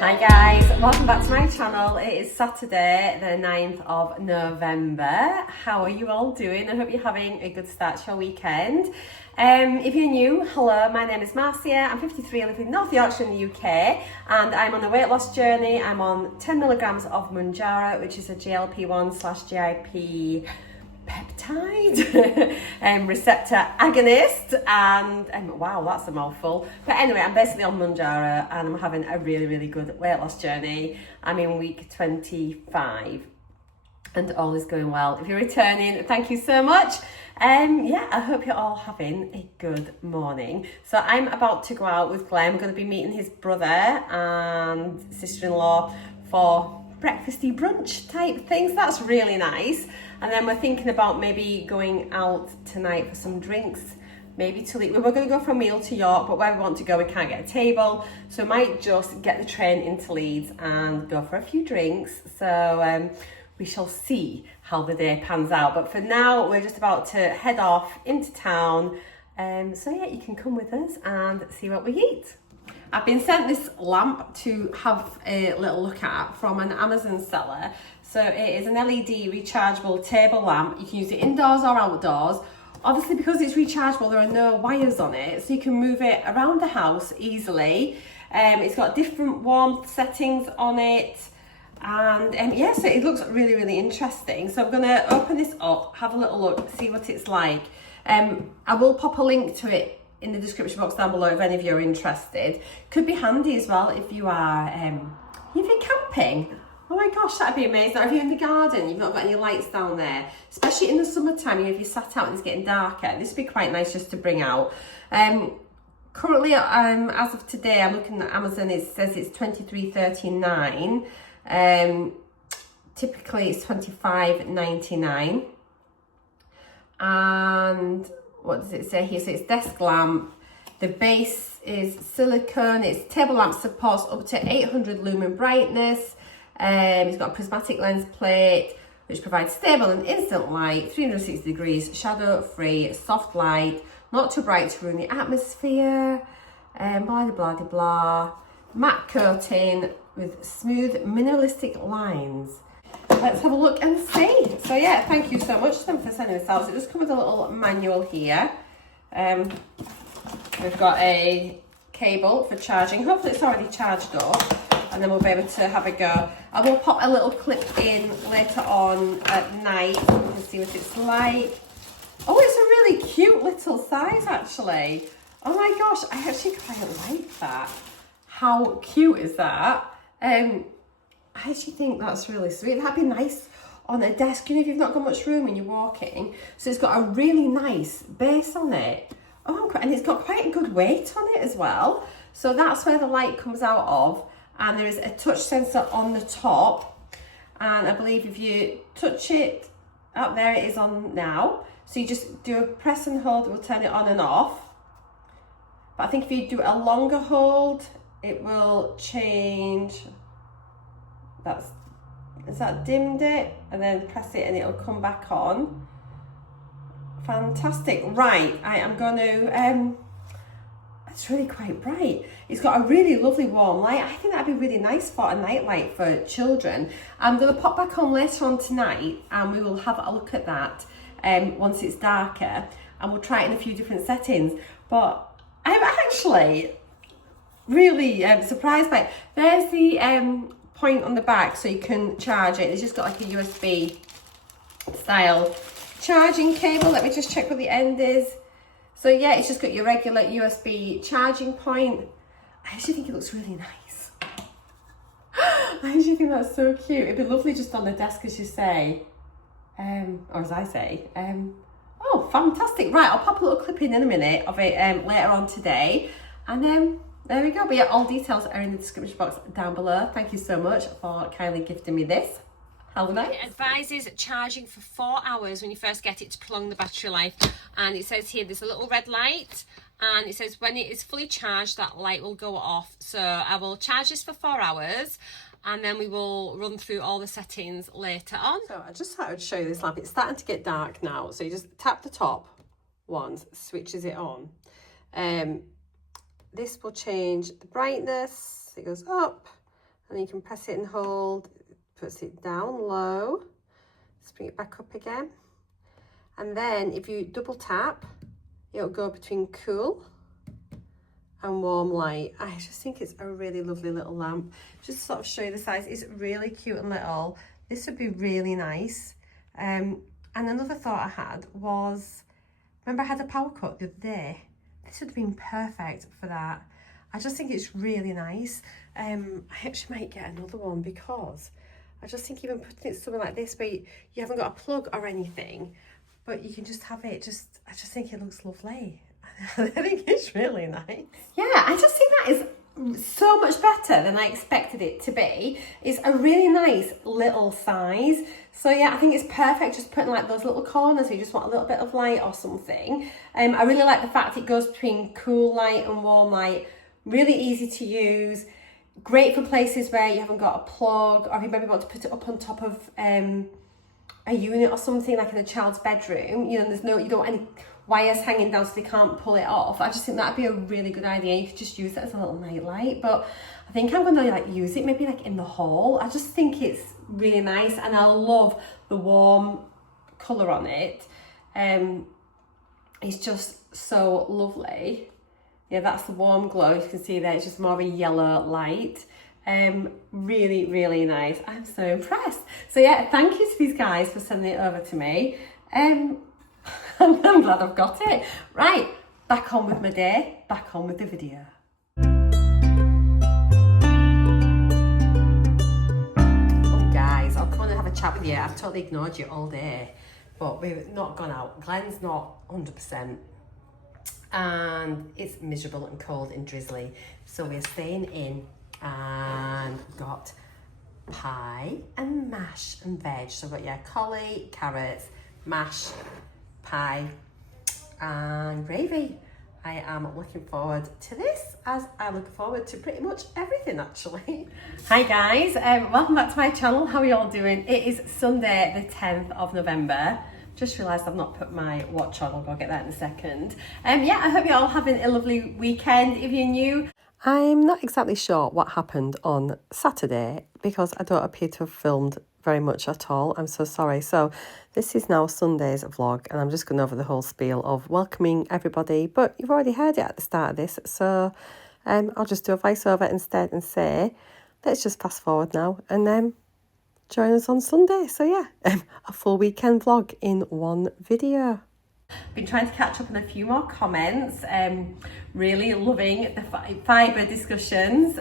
Hi guys, welcome back to my channel. It is Saturday the 9th of November. How are you all doing? I hope you're having a good start to your weekend. If you're new, hello, my name is Marcia. I'm 53, I live in North Yorkshire in the UK, and I'm on a weight loss journey. I'm on 10 milligrams of Mounjaro, which is a GLP-1/GIP peptide receptor agonist, and wow, that's a mouthful. But anyway, I'm basically on Mounjaro and I'm having a really good weight loss journey. I'm in week 25 and all is going well. If you're returning, thank you so much. Yeah, I hope you're all having a good morning. So I'm about to go out with Glenn. We're going to be meeting his brother and sister-in-law for breakfasty brunch type things. That's really nice. And then we're thinking about maybe going out tonight for some drinks, maybe to Leeds. We were going to go for a meal to York, but where we want to go, we can't get a table. So we might just get the train into Leeds and go for a few drinks. So we shall see how the day pans out. But for now, we're just about to head off into town. So yeah, you can come with us and see what we eat. I've been sent this lamp to have a little look at from an Amazon seller. So it is an LED rechargeable table lamp. You can use it indoors or outdoors. Obviously, because it's rechargeable, there are no wires on it, so you can move it around the house easily. It's got different warmth settings on it. And yeah, so it looks really interesting. So I'm gonna open this up, have a little look, see what it's like. I will pop a link to it in the description box down below if any of you are interested. Could be handy as well if you are, if you're camping. Oh my gosh, that'd be amazing. Or if you're in the garden, you've not got any lights down there, especially in the summertime, if you sat out and it's getting darker, this would be quite nice just to bring out. Currently, as of today, I'm looking at Amazon, it says it's $23.39. Typically it's $25.99. And what does it say here? So it's desk lamp. The base is silicone. Its table lamp supports up to 800 lumen brightness. It's got a prismatic lens plate which provides stable and instant light, 360 degrees, shadow free, soft light, not too bright to ruin the atmosphere, blah. Matte coating with smooth minimalistic lines. Let's have a look and see. So yeah, thank you so much to them for sending this out. So it just comes with a little manual here. We've got a cable for charging. Hopefully it's already charged up, and then we'll be able to have a go. I will pop a little clip in later on at night and see what it's like. Oh, it's a really cute little size actually. Oh my gosh, I actually quite like that. How cute is that? I actually think that's really sweet. That'd be nice on a desk, you know, if you've not got much room and you're walking. So it's got a really nice base on it. Oh, and it's got quite a good weight on it as well. So that's where the light comes out of. And there is a touch sensor on the top. And I believe if you touch it, up there it is on now. So you just do a press and hold, it will turn it on and off. But I think if you do a longer hold, it will change. Is that dimmed it? And then press it and it'll come back on. Fantastic. Right, I am going to, it's really quite bright. It's got a really lovely warm light. I think that'd be really nice for a night light for children. I'm going to pop back on later on tonight and we will have a look at that once it's darker, and we'll try it in a few different settings. But I'm actually really surprised by it. There's the point on the back so you can charge it. It's just got like a USB style charging cable. Let me just check what the end is. So yeah, it's just got your regular USB charging point. I actually think it looks really nice. I actually think that's so cute. It'd be lovely just on the desk, as you say, or as I say. Oh, fantastic. Right, I'll pop a little clip in a minute of it later on today. And then there we go. But yeah, all details are in the description box down below. Thank you so much for kindly gifting me this. How nice. It advises charging for 4 hours when you first get it to prolong the battery life. And it says here there's a little red light, and it says when it is fully charged that light will go off. So I will charge this for 4 hours and then we will run through all the settings later on. So I just thought I would show you this lamp. It's starting to get dark now, so you just tap the top once, switches it on. This will change the brightness. It goes up, and you can press it and hold, puts it down low, let's bring it back up again. And then if you double tap, it'll go between cool and warm light. I just think it's a really lovely little lamp. Just to sort of show you the size, it's really cute and little. This would be really nice. And another thought I had was, remember I had a power cut the other day? This would have been perfect for that. I just think it's really nice. I actually might get another one because I just think even putting it somewhere like this where you haven't got a plug or anything, but you can just have it, I just think it looks lovely. I think it's really nice. Yeah, I just think that is so much better than I expected it to be. It's a really nice little size. So yeah, I think it's perfect just putting like those little corners where you just want a little bit of light or something. I really like the fact it goes between cool light and warm light. Really easy to use. Great for places where you haven't got a plug, or if you maybe want to put it up on top of a unit or something, like in a child's bedroom. You know, you don't want any wires hanging down so they can't pull it off. I just think that'd be a really good idea. You could just use it as a little night light, but I think I'm gonna like use it maybe like in the hall. I just think it's really nice, and I love the warm colour on it. It's just so lovely. Yeah, that's the warm glow. You can see there, it's just more of a yellow light. Really, really nice. I'm so impressed. So yeah, thank you to these guys for sending it over to me. I'm glad I've got it. Right, back on with my day, back on with the video. Oh guys, I'll come on and have a chat with you. I've totally ignored you all day, but we've not gone out. Glenn's not 100%. And it's miserable and cold and drizzly, so we're staying in and got pie and mash and veg. So I've got collie, carrots, mash, pie and gravy. I am looking forward to this, as I look forward to pretty much everything actually. Hi guys, welcome back to my channel. How are you all doing? It is Sunday the 10th of November. Just realised I've not put my watch on. I'll go get that in a second. Yeah, I hope you're all having a lovely weekend. If you're new, I'm not exactly sure what happened on Saturday because I don't appear to have filmed very much at all. I'm so sorry. So this is now Sunday's vlog, and I'm just going over the whole spiel of welcoming everybody, but you've already heard it at the start of this, so I'll just do a voiceover instead and say, let's just fast forward now and join us on Sunday. So yeah, a full weekend vlog in one video. Been trying to catch up on a few more comments. Really loving the fibre discussions.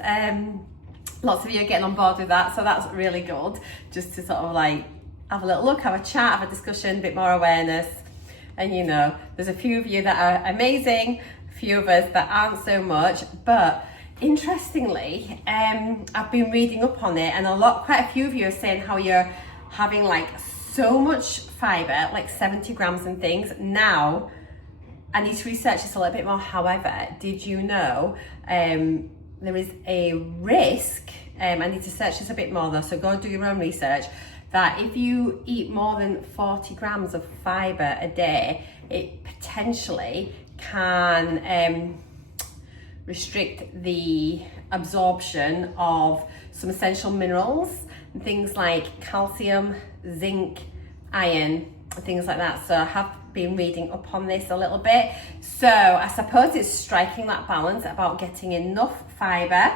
Lots of you are getting on board with that, so that's really good. Just to sort of like have a little look, have a chat, have a discussion, a bit more awareness. And you know, there's a few of you that are amazing, a few of us that aren't so much, but interestingly, I've been reading up on it, and quite a few of you are saying how you're having like so much fibre, like 70 grams and things. Now, I need to research this a little bit more. However, did you know there is a risk, I need to search this a bit more though, so go do your own research, that if you eat more than 40 grams of fibre a day, it potentially can restrict the absorption of some essential minerals, things like calcium, zinc, iron, things like that. So I have been reading up on this a little bit. So I suppose it's striking that balance about getting enough fibre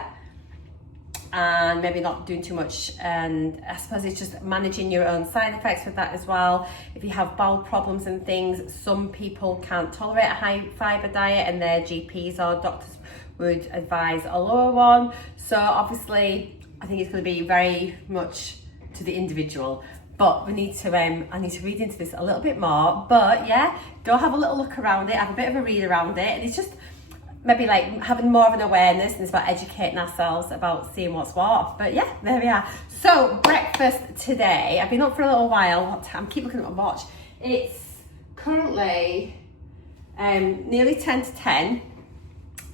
and maybe not doing too much, and I suppose it's just managing your own side effects with that as well. If you have bowel problems and things, some people can't tolerate a high fibre diet, and their GPs or doctors would advise a lower one. So obviously I think it's going to be very much to the individual, but we need to I need to read into this a little bit more. But yeah, go have a little look around it, have a bit of a read around it, and it's just maybe like having more of an awareness, and it's about educating ourselves about seeing what's what. But yeah, there we are. So breakfast today, I've been up for a little while. What time? Keep looking at my watch. It's currently nearly 10 to 10.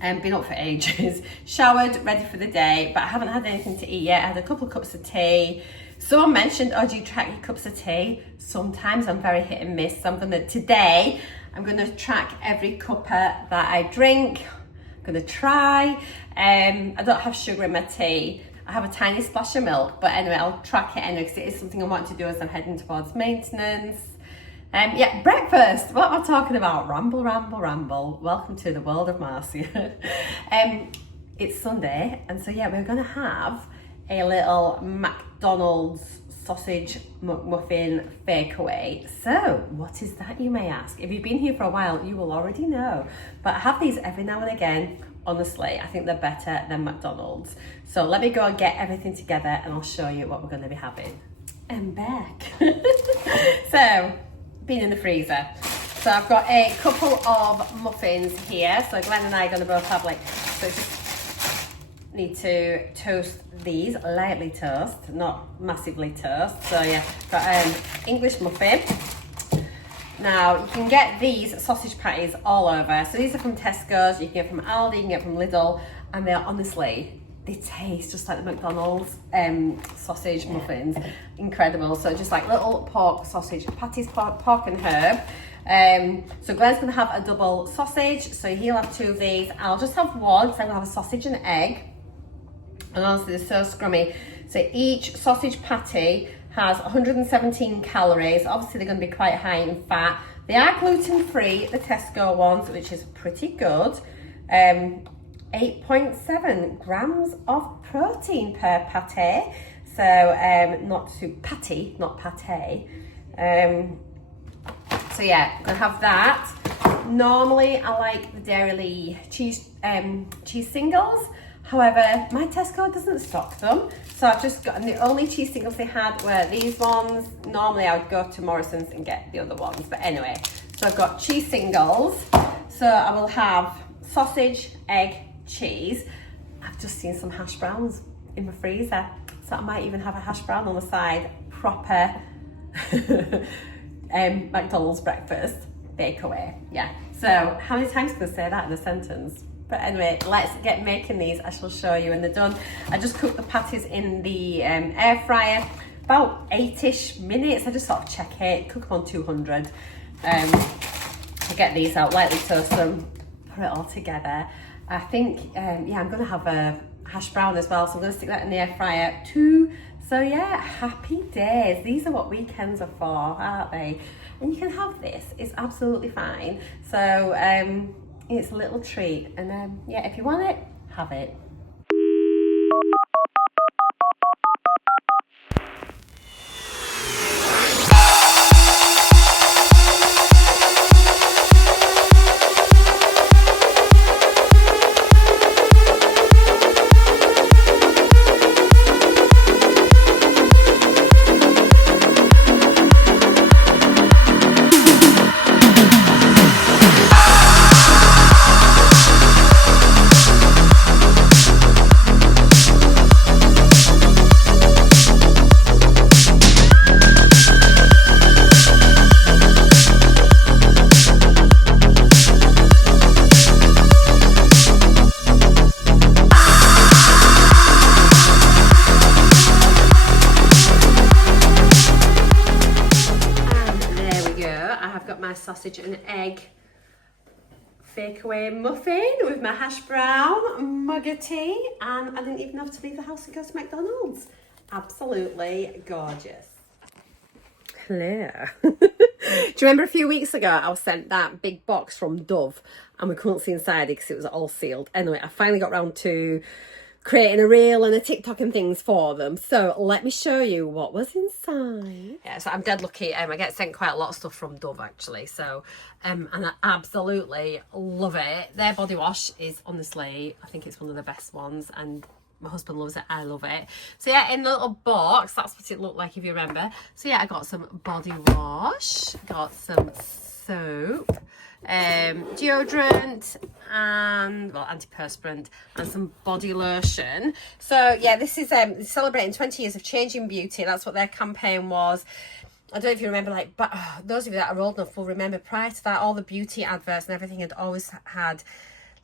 Been up for ages. Showered, ready for the day, but I haven't had anything to eat yet. I had a couple of cups of tea. Someone mentioned, oh, do you track your cups of tea? Sometimes I'm very hit and miss. So today I'm gonna track every cuppa that I drink. I'm gonna try. I don't have sugar in my tea. I have a tiny splash of milk, but anyway, I'll track it anyway because it is something I want to do as I'm heading towards maintenance. Yeah, breakfast. What am I talking about? Ramble, ramble, ramble. Welcome to the world of Marcia. It's Sunday, and so yeah, we're gonna have a little McDonald's sausage McMuffin fakeaway. So, what is that, you may ask? If you've been here for a while, you will already know. But I have these every now and again. Honestly, I think they're better than McDonald's. So let me go and get everything together and I'll show you what we're going to be having. I'm back. So, been in the freezer. So I've got a couple of muffins here. So Glenn and I are going to both have so just need to toast these, lightly toast, not massively toast. So yeah, got English muffin. Now, you can get these sausage patties all over. So these are from Tesco's, you can get from Aldi, you can get from Lidl, and they're honestly, they taste just like the McDonald's sausage muffins. Incredible. So just like little pork sausage patties, pork and herb. So Glenn's gonna have a double sausage, so he'll have 2 of these. I'll just have one, because I'm gonna have a sausage and egg. And honestly, they're so scrummy. So each sausage patty has 117 calories. Obviously, they're going to be quite high in fat. They are gluten-free, the Tesco ones, which is pretty good. 8.7 grams of protein per pate. So, not pate. So yeah, I'm going to have that. Normally, I like the Dairy cheese singles. However, my Tesco doesn't stock them. So I've just got, and the only cheese singles they had were these ones. Normally I would go to Morrison's and get the other ones. But anyway, so I've got cheese singles. So I will have sausage, egg, cheese. I've just seen some hash browns in my freezer. So I might even have a hash brown on the side. Proper McDonald's breakfast. Bakeaway. Yeah. So how many times can I say that in a sentence? But anyway, let's get making these. I shall show you when they're done. I just cooked the patties in the air fryer, about 8-ish minutes. I just sort of check it, cook them on 200. To get these out, lightly toast them, put it all together. I think, yeah, I'm gonna have a hash brown as well, so I'm gonna stick that in the air fryer too. So yeah, happy days. These are what weekends are for, aren't they? And you can have this, it's absolutely fine. So, it's a little treat, and yeah, if you want it, have it. Sausage and egg fakeaway muffin with my hash brown, mug of tea, and I didn't even have to leave the house and go to McDonald's. Absolutely gorgeous. Hello. Do you remember a few weeks ago I was sent that big box from Dove and we couldn't see inside it because it was all sealed? Anyway, I finally got round to creating a reel and a TikTok and things for them. So let me show you what was inside. Yeah, so I'm dead lucky. I get sent quite a lot of stuff from Dove actually. So, and I absolutely love it. Their body wash is honestly, I think it's one of the best ones, and my husband loves it. I love it. So yeah, in the little box, that's what it looked like if you remember. So yeah, I got some body wash, got some soap, deodorant, and well, antiperspirant, and some body lotion. So yeah, this is celebrating 20 years of changing beauty. That's what their campaign was. I don't know if you remember, like, but those of you that are old enough will remember prior to that, all the beauty adverts and everything had always had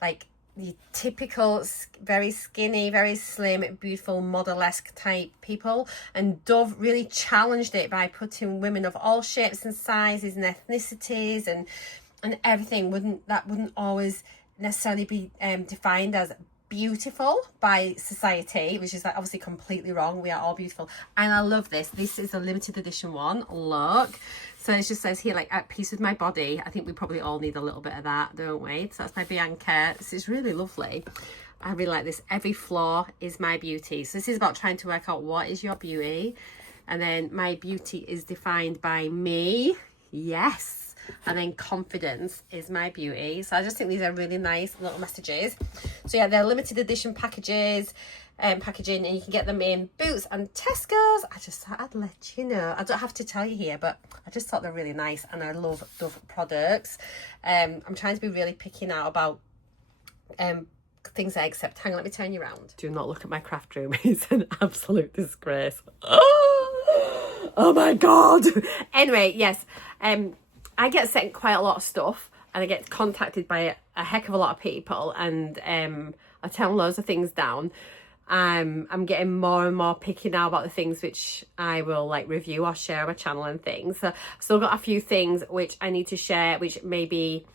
like the typical very skinny, very slim, beautiful model-esque type people, and Dove really challenged it by putting women of all shapes and sizes and ethnicities and everything wouldn't always necessarily be defined as beautiful by society, which is like obviously completely wrong. We are all beautiful. And I love this. This is a limited edition one. Look. So it just says here, like, at peace with my body. I think we probably all need a little bit of that, don't we? So that's by Bianca. This is really lovely. I really like this. Every flaw is my beauty. So this is about trying to work out what is your beauty. And then my beauty is defined by me. Yes. And then confidence is my beauty. So I just think these are really nice little messages. So yeah, they're limited edition packages. Packaging, and you can get them in Boots and Tesco's. I just thought I'd let you know. I don't have to tell you here, but I just thought they're really nice, and I love Dove products. I'm trying to be really picky now about things I accept. Hang on, let me turn you around. Do not look at my craft room. It's an absolute disgrace. Oh my god. Anyway, yes, I get sent quite a lot of stuff, and I get contacted by a heck of a lot of people, and I turn loads of things down. I'm getting more and more picky now about the things which I will like review or share on my channel and things. So I've still got a few things which I need to share, which maybe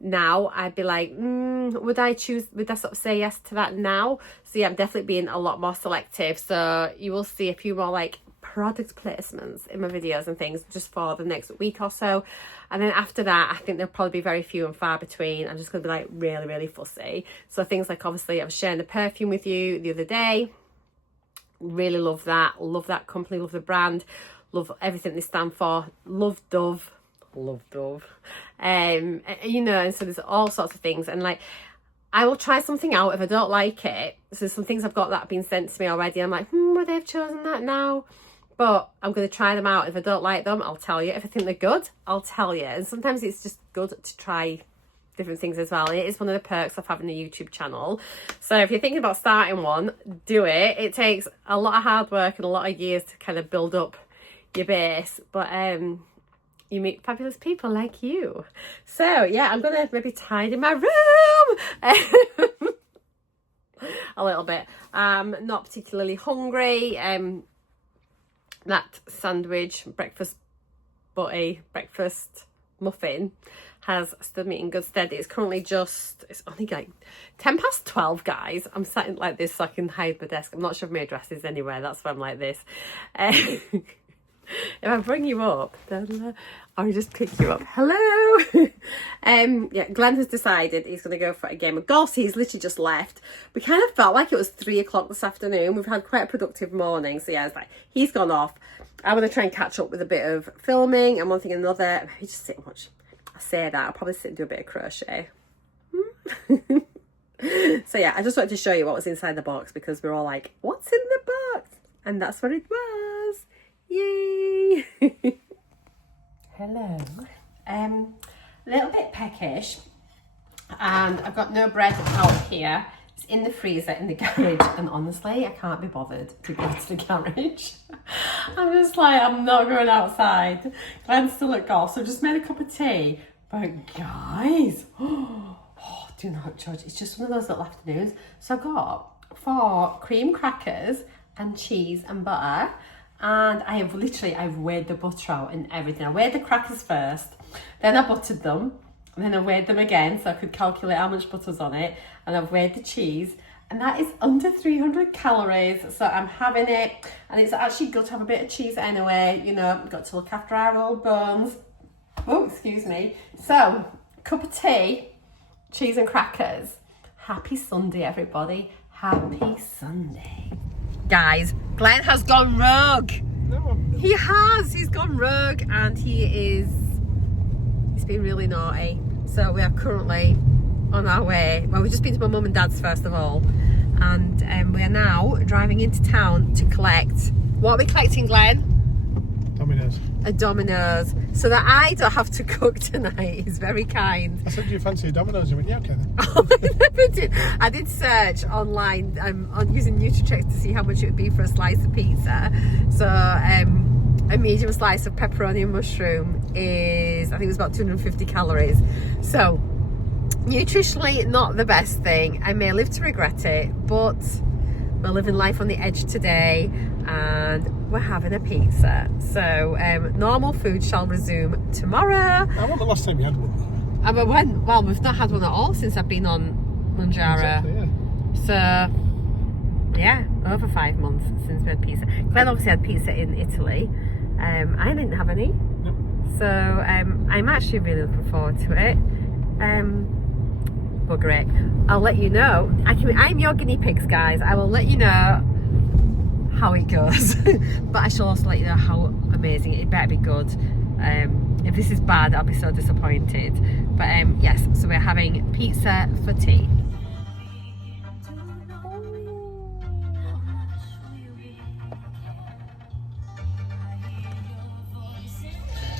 now I'd be like, would I sort of say yes to that now? So yeah, I'm definitely being a lot more selective. So you will see a few more like product placements in my videos and things just for the next week or so. And then after that, I think there'll probably be very few and far between. I'm just going to be like really, really fussy. So things like, obviously I was sharing the perfume with you the other day. Really love that. Love that company. Love the brand. Love everything they stand for. Love Dove. Love Dove. You know, and so there's all sorts of things. And like, I will try something out if I don't like it. So some things I've got that have been sent to me already. I'm like, would they have chosen that now? But I'm going to try them out. If I don't like them, I'll tell you. If I think they're good, I'll tell you. And sometimes it's just good to try different things as well. And it is one of the perks of having a YouTube channel. So if you're thinking about starting one, do it. It takes a lot of hard work and a lot of years to kind of build up your base. But you meet fabulous people like you. So yeah, I'm going to maybe tidy my room a little bit. Not particularly hungry. That sandwich, breakfast muffin has stood me in good stead. It's currently it's only like 12, guys. I'm sat like this so I can hide my desk. I'm not sure if my address is anywhere. That's why I'm like this. If I bring you up, or just pick you up, hello. Yeah, Glenn has decided he's going to go for a game of golf. So he's literally just left. We kind of felt like it was 3 o'clock this afternoon. We've had quite a productive morning. So yeah, it's like he's gone off. I want to try and catch up with a bit of filming and one thing and another. Maybe just sit and watch. I say that, I'll probably sit and do a bit of crochet. So yeah, I just wanted to show you what was inside the box, because we're all like, what's in the box? And that's what it was. Yay. Hello. A little bit peckish, and I've got no bread out here. It's in the freezer in the garage, and honestly I can't be bothered to go to the garage. I'm just like, I'm not going outside. Glenn's still at golf, so I just made a cup of tea. But guys, do not judge, it's just one of those little afternoons. So I've got 4 cream crackers and cheese and butter. And I've weighed the butter out and everything. I weighed the crackers first, then I buttered them, and then I weighed them again so I could calculate how much butter's on it. And I've weighed the cheese, and that is under 300 calories. So I'm having it, and it's actually good to have a bit of cheese anyway. You know, we've got to look after our old bones. Oh, excuse me. So, cup of tea, cheese and crackers. Happy Sunday, everybody. Happy Sunday. Guys, Glenn has gone rogue. No, he has. He's gone rogue, and he's been really naughty. So we are currently on our way. Well, we've just been to my mum and dad's first of all, and we are now driving into town to collect. What are we collecting, Glenn? Domino's. A Domino's, so that I don't have to cook tonight. He's very kind. I said, do you fancy a Domino's? You went, yeah, okay then. Oh, I never did. I did search online on using NUTRACHECK to see how much it would be for a slice of pizza. So a medium slice of pepperoni and mushroom is, I think it was about 250 calories. So nutritionally not the best thing. I may live to regret it, but we're living life on the edge today, and we're having a pizza. So normal food shall resume tomorrow. I want the last time you had one. Well, we've not had one at all since I've been on Mounjaro. Exactly, yeah. So yeah, over 5 months since we had pizza. Glenn obviously had pizza in Italy. I didn't have any. Nope. So I'm actually really looking forward to it. But great. I'll let you know. I'm your guinea pigs, guys. I will let you know how it goes. But I shall also let you know how amazing it better be good. If this is bad, I'll be so disappointed. But yes, so we're having pizza for tea.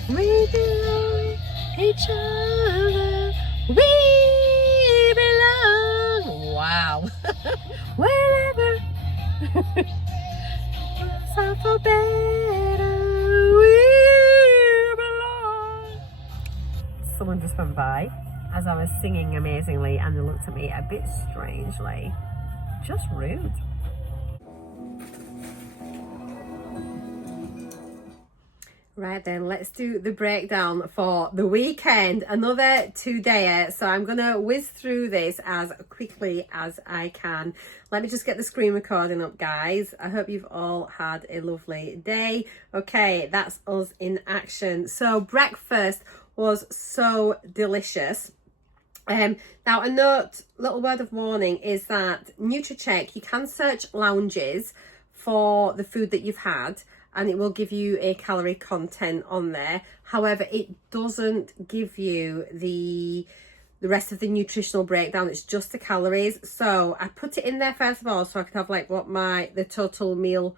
We belong each other. We belong. Wow. Wherever. For better. We belong. Someone just went by as I was singing amazingly, and they looked at me a bit strangely. Just rude. Right then, let's do the breakdown for the weekend. Another 2-dayer, so I'm gonna whiz through this as quickly as I can. Let me just get the screen recording up, guys. I hope you've all had a lovely day. Okay, that's us in action. So breakfast was so delicious. Now a little word of warning is that NUTRACHECK, you can search lounges for the food that you've had, and it will give you a calorie content on there. However, it doesn't give you the rest of the nutritional breakdown. It's just the calories. So I put it in there first of all so I could have like what the total meal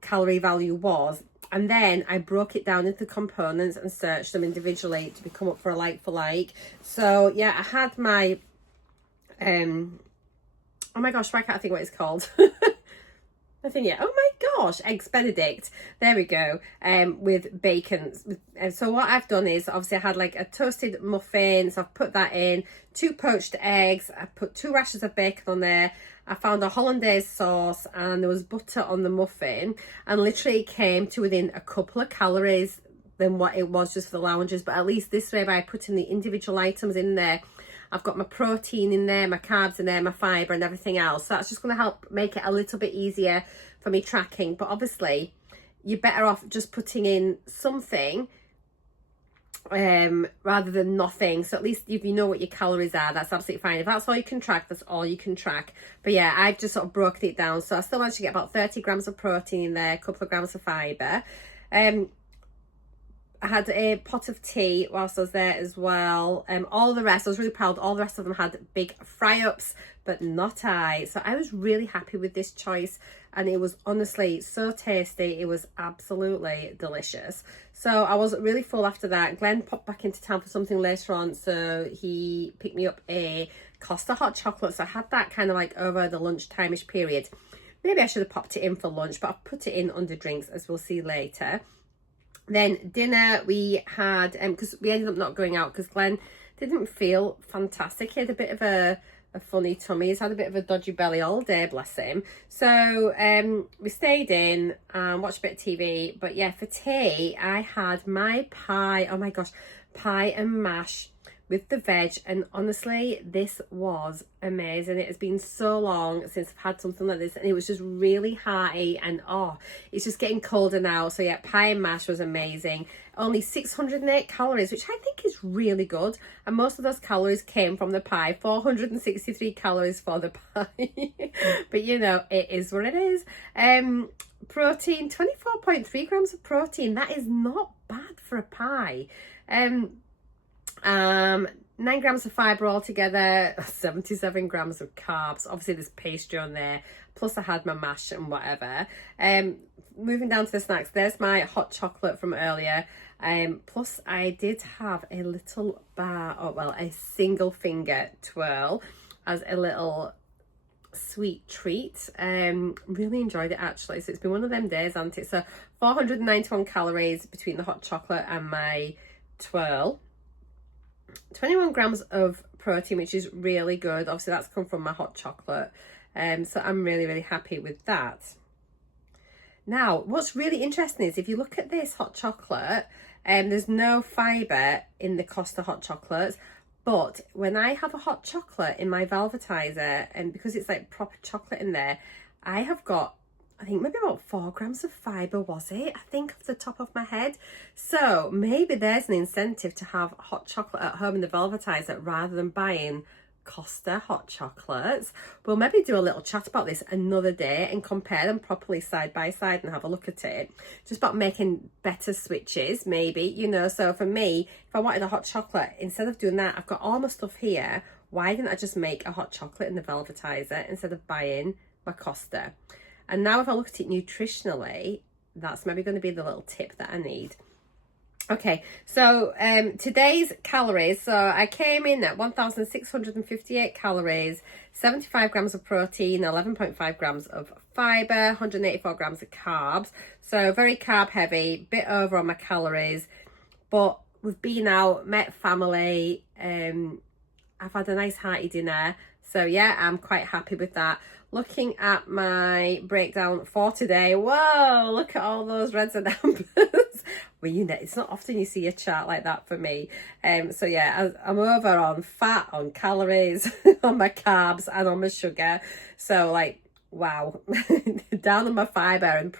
calorie value was, and then I broke it down into components and searched them individually to become up for a like for like. So yeah, I had my oh my gosh, why can't I think what it's called? I think, yeah, oh my gosh, eggs Benedict, there we go, with bacon. And so what I've done is, obviously I had like a toasted muffin, so I've put that in, 2 poached eggs, I put 2 rashers of bacon on there, I found a hollandaise sauce, and there was butter on the muffin, and literally it came to within a couple of calories than what it was just for the lounges. But at least this way, by putting the individual items in there, I've got my protein in there, my carbs in there, my fibre and everything else. So that's just going to help make it a little bit easier for me tracking. But obviously, you're better off just putting in something rather than nothing. So at least if you know what your calories are, that's absolutely fine. If that's all you can track, that's all you can track. But yeah, I've just sort of broken it down. So I still managed to get about 30 grams of protein in there, a couple of grams of fibre. I had a pot of tea whilst I was there as well. All the rest, I was really proud, all the rest of them had big fry-ups, but not I. So I was really happy with this choice, and it was honestly so tasty. It was absolutely delicious. So I was really full after that. Glenn popped back into town for something later on, so he picked me up a Costa hot chocolate. So I had that kind of like over the lunchtime-ish period. Maybe I should have popped it in for lunch, but I've put it in under drinks, as we'll see later. Then dinner we had, because we ended up not going out because Glenn didn't feel fantastic. He had a bit of a funny tummy. He's had a bit of a dodgy belly all day, bless him. So we stayed in and watched a bit of TV. But yeah, for tea, I had my pie. Oh my gosh, pie and mash with the veg, and honestly this was amazing. It has been so long since I've had something like this, and it was just really hearty, and oh, it's just getting colder now. So yeah, pie and mash was amazing. Only 608 calories, which I think is really good, and most of those calories came from the pie. 463 calories for the pie. But you know, it is what it is. Protein, 24.3 grams of protein. That is not bad for a pie. 9 grams of fibre altogether, 77 grams of carbs. Obviously there's pastry on there, plus I had my mash and whatever. Moving down to the snacks, there's my hot chocolate from earlier. Plus I did have a little bar, or well, a single finger twirl as a little sweet treat. Really enjoyed it actually. So it's been one of them days, hasn't it? So 491 calories between the hot chocolate and my twirl. 21 grams of protein, which is really good. Obviously that's come from my hot chocolate, so I'm really happy with that. Now what's really interesting is if you look at this hot chocolate, there's no fibre in the Costa hot chocolates, But when I have a hot chocolate in my velvetizer, and because it's like proper chocolate in there, I have got, I think maybe about 4 grams of fibre, was it? I think off the top of my head. So maybe there's an incentive to have hot chocolate at home in the velvetizer rather than buying Costa hot chocolates. We'll maybe do a little chat about this another day and compare them properly side by side and have a look at it. Just about making better switches, maybe, you know. So for me, if I wanted a hot chocolate, instead of doing that, I've got all my stuff here. Why didn't I just make a hot chocolate in the velvetizer instead of buying my Costa? And now if I look at it nutritionally, that's maybe going to be the little tip that I need. Okay, so today's calories. So I came in at 1,658 calories, 75 grams of protein, 11.5 grams of fibre, 184 grams of carbs. So very carb heavy, bit over on my calories. But we've been out, met family, I've had a nice hearty dinner. So yeah, I'm quite happy with that. Looking at my breakdown for today, whoa, look at all those reds and ambers. Well, you know, it's not often you see a chart like that for me. So yeah, I'm over on fat, on calories, on my carbs and on my sugar. So like, wow, down on my fibre and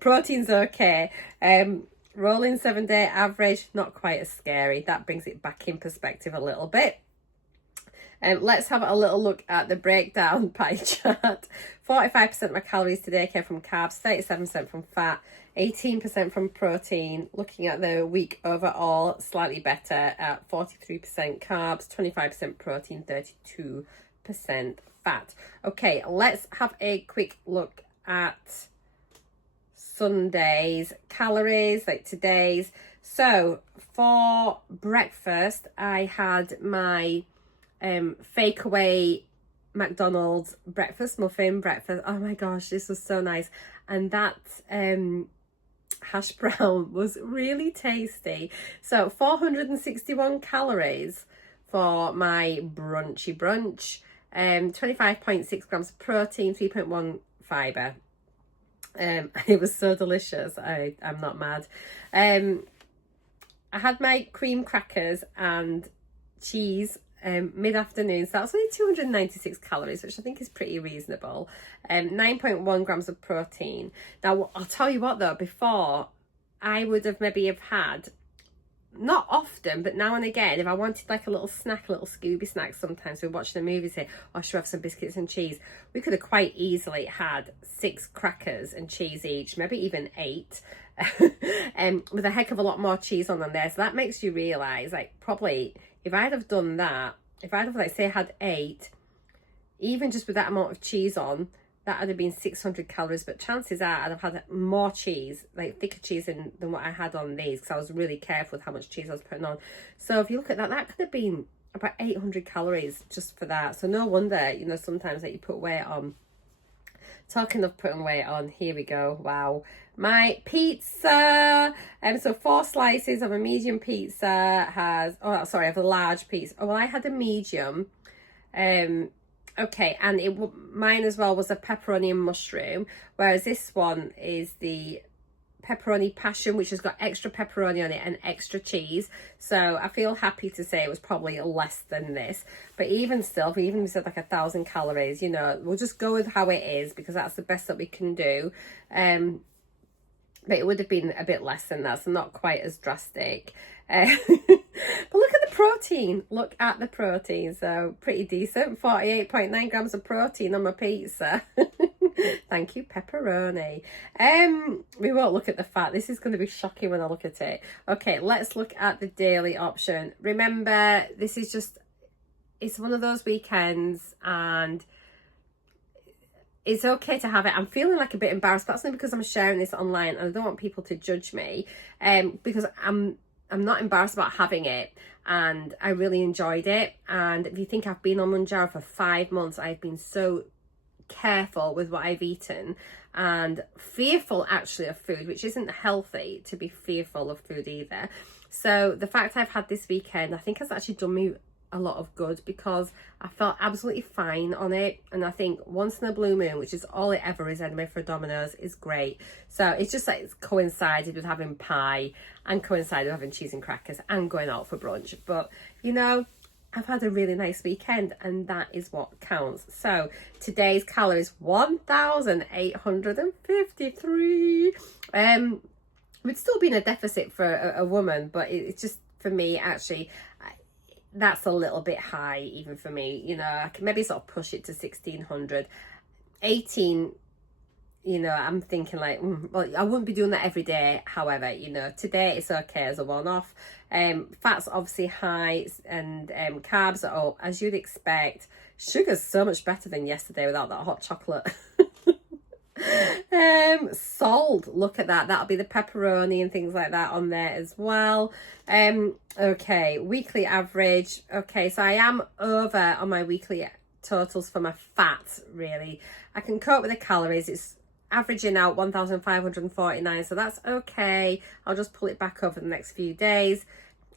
protein's okay. Rolling 7-day average, not quite as scary. That brings it back in perspective a little bit. Let's have a little look at the breakdown pie chart. 45% of my calories today came from carbs, 37% from fat, 18% from protein. Looking at the week overall, slightly better at 43% carbs, 25% protein, 32% fat. Okay, let's have a quick look at Sunday's calories, like today's. So for breakfast, I had my fake away McDonald's muffin breakfast. Oh my gosh, this was so nice. And that hash brown was really tasty. So 461 calories for my brunchy brunch, 25.6 grams of protein, 3.1 fibre. It was so delicious. I'm not mad. I had my cream crackers and cheese mid-afternoon, so that's only 296 calories, which I think is pretty reasonable. 9.1 grams of protein. Now I'll tell you what though, before I would have maybe have had, not often, but now and again, if I wanted like a little snack, a little Scooby snack, sometimes we're watching the movies here, or should we have some biscuits and cheese, we could have quite easily had 6 crackers and cheese each, maybe even 8, with a heck of a lot more cheese on them there. So that makes you realise, like, probably if I'd have done that, if I'd have, like, say, had 8, even just with that amount of cheese on, that would have been 600 calories. But chances are I'd have had more cheese, like thicker cheese than what I had on these, because I was really careful with how much cheese I was putting on. So if you look at that, that could have been about 800 calories just for that. So no wonder, you know, sometimes that you put weight on. Talking of putting weight on, here we go. Wow. My pizza, so 4 slices of a medium pizza has, oh sorry, I have a large piece. Oh, well, I had a medium. Okay, and mine as well was a pepperoni and mushroom, whereas this one is the pepperoni passion, which has got extra pepperoni on it and extra cheese. So I feel happy to say it was probably less than this, but even still, if we said like 1,000 calories, you know, we'll just go with how it is because that's the best that we can do. But it would have been a bit less than that, so not quite as drastic. But look at the protein. Look at the protein. So pretty decent. 48.9 grams of protein on my pizza. Thank you, pepperoni. We won't look at the fat. This is going to be shocking when I look at it. Okay, let's look at the daily option. Remember, this is just, it's one of those weekends and it's okay to have it. I'm feeling like a bit embarrassed, but that's only because I'm sharing this online and I don't want people to judge me, because I'm not embarrassed about having it and I really enjoyed it. And if you think I've been on Mounjaro for 5 months, I've been so careful with what I've eaten and fearful actually of food, which isn't healthy to be fearful of food either. So the fact I've had this weekend, I think has actually done me a lot of good because I felt absolutely fine on it. And I think once in a blue moon, which is all it ever is anyway for Domino's, is great. So it's just like it's coincided with having pie and coincided with having cheese and crackers and going out for brunch. But you know, I've had a really nice weekend, and that is what counts. So today's calories 1,853. We'd still be in a deficit for a woman, but it's just, for me, actually, that's a little bit high even for me. You know, I can maybe sort of push it to 1,600. 18, you know, I'm thinking like, well, I wouldn't be doing that every day. However, you know, today it's okay as a one-off. Fat's obviously high, and carbs are up, as you'd expect. Sugar's so much better than yesterday without that hot chocolate. Salt, look at that. That'll be the pepperoni and things like that on there as well. Okay, weekly average. Okay, so I am over on my weekly totals for my fat, really. I can cope with the calories. It's averaging out 1,549, so that's okay. I'll just pull it back over the next few days.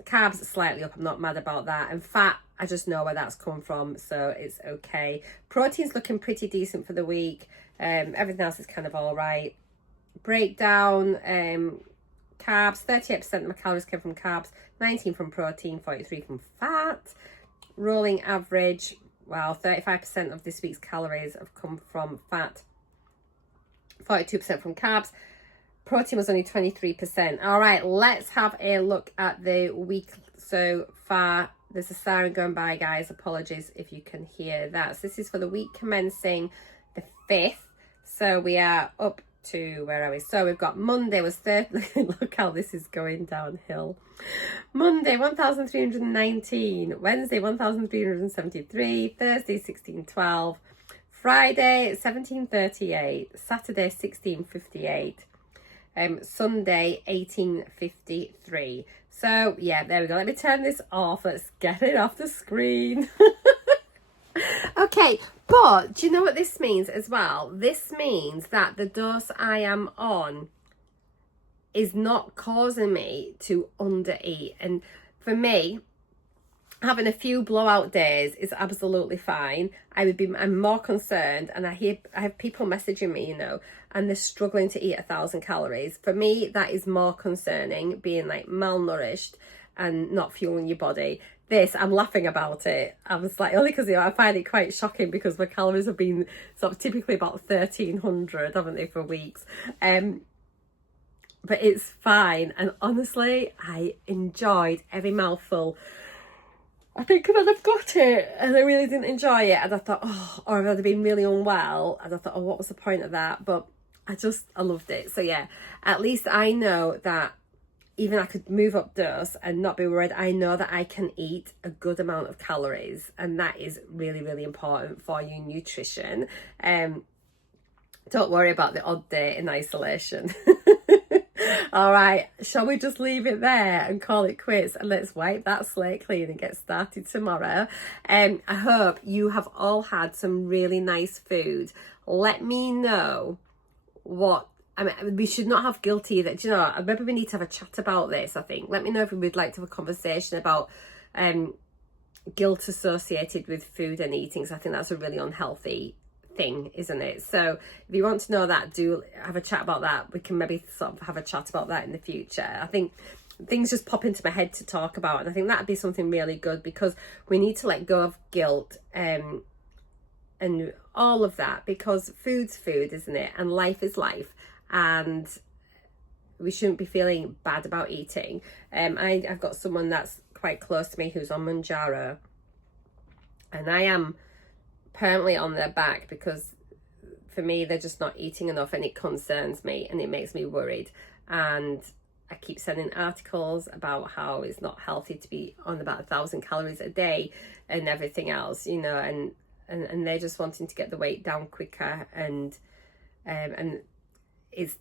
Carbs are slightly up, I'm not mad about that. And fat, I just know where that's come from, so it's okay. Protein's looking pretty decent for the week. Everything else is kind of all right. Breakdown, carbs, 38% of my calories came from carbs, 19 from protein, 43 from fat. Rolling average, well, 35% of this week's calories have come from fat, 42% from carbs. Protein was only 23%. All right, let's have a look at the week so far. There's a siren going by, guys. Apologies if you can hear that. So this is for the week commencing the 5th. So we are up to, where are we? So we've got Monday was 30. Look how this is going downhill. Monday 1,319, Wednesday 1,373, Thursday 1,612, Friday 1,738, Saturday 1,658, Sunday 1,853. So yeah, there we go. Let me turn this off. Let's get it off the screen. Okay, but do you know what this means as well? This means that the dose I am on is not causing me to undereat. And for me, having a few blowout days is absolutely fine. I'm more concerned, and I have people messaging me, you know, and they're struggling to eat 1,000 calories. For me, that is more concerning, being like malnourished and not fueling your body. This, I'm laughing about it. I was like, only because, you know, I find it quite shocking because my calories have been sort of typically about 1,300, haven't they, for weeks. But it's fine. And honestly, I enjoyed every mouthful. I think when I've got it and I really didn't enjoy it, and I thought, oh, or I'd been really unwell, and I thought, oh, what was the point of that? But I loved it. So yeah, at least I know that even I could move up dose and not be worried. I know that I can eat a good amount of calories, and that is really, really important for your nutrition. Don't worry about the odd day in isolation. All right, shall we just leave it there and call it quits, and let's wipe that slate clean and get started tomorrow. I hope you have all had some really nice food. Let me know what, I mean, we should not have guilt either. Do you know, maybe we need to have a chat about this, I think. Let me know if we would like to have a conversation about guilt associated with food and eating, because I think that's a really unhealthy thing, isn't it? So if you want to know that, do have a chat about that. We can maybe sort of have a chat about that in the future. I think things just pop into my head to talk about, and I think that'd be something really good, because we need to let go of guilt and all of that, because food's food, isn't it? And life is life, and we shouldn't be feeling bad about eating. I've got someone that's quite close to me who's on Mounjaro, and I am permanently on their back, because for me, they're just not eating enough, and it concerns me and it makes me worried. And I keep sending articles about how it's not healthy to be on about 1,000 calories a day and everything else, you know, and they're just wanting to get the weight down quicker, and it's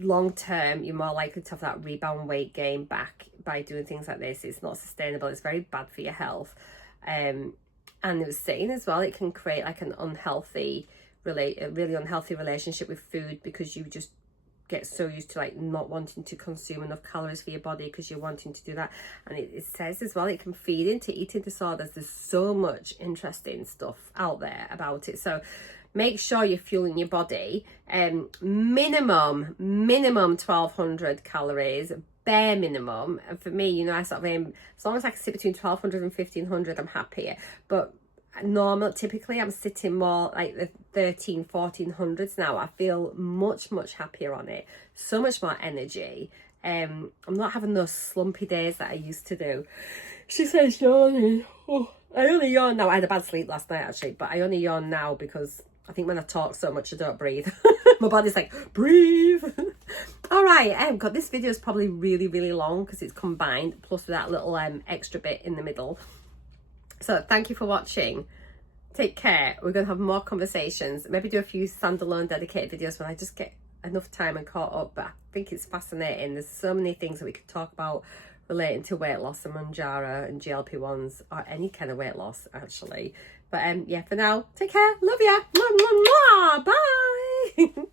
long term, you're more likely to have that rebound weight gain back by doing things like this. It's not sustainable. It's very bad for your health. And it was saying as well, it can create like a really unhealthy relationship with food, because you just get so used to like not wanting to consume enough calories for your body because you're wanting to do that. And it says as well, it can feed into eating disorders. There's so much interesting stuff out there about it. So make sure you're fueling your body. Minimum 1,200 calories, bare minimum. And for me, you know, I sort of aim, as long as I can sit between 1200 and 1500, I'm happy. But typically I'm sitting more like the 1400s now. I feel much happier on it, so much more energy. I'm not having those slumpy days that I used to do. She says yawning. Oh, I only yawn now. I had a bad sleep last night actually, but I only yawn now because I think when I talk so much I don't breathe. My body's like, breathe. All right, God, this video is probably really long because it's combined plus with that little extra bit in the middle. So thank you for watching. Take care. We're going to have more conversations. Maybe do a few standalone dedicated videos when I just get enough time and caught up. But I think it's fascinating. There's so many things that we could talk about relating to weight loss and Mounjaro and GLP-1s or any kind of weight loss actually. But yeah, for now, take care. Love ya. Mwah, mwah, mwah. Bye.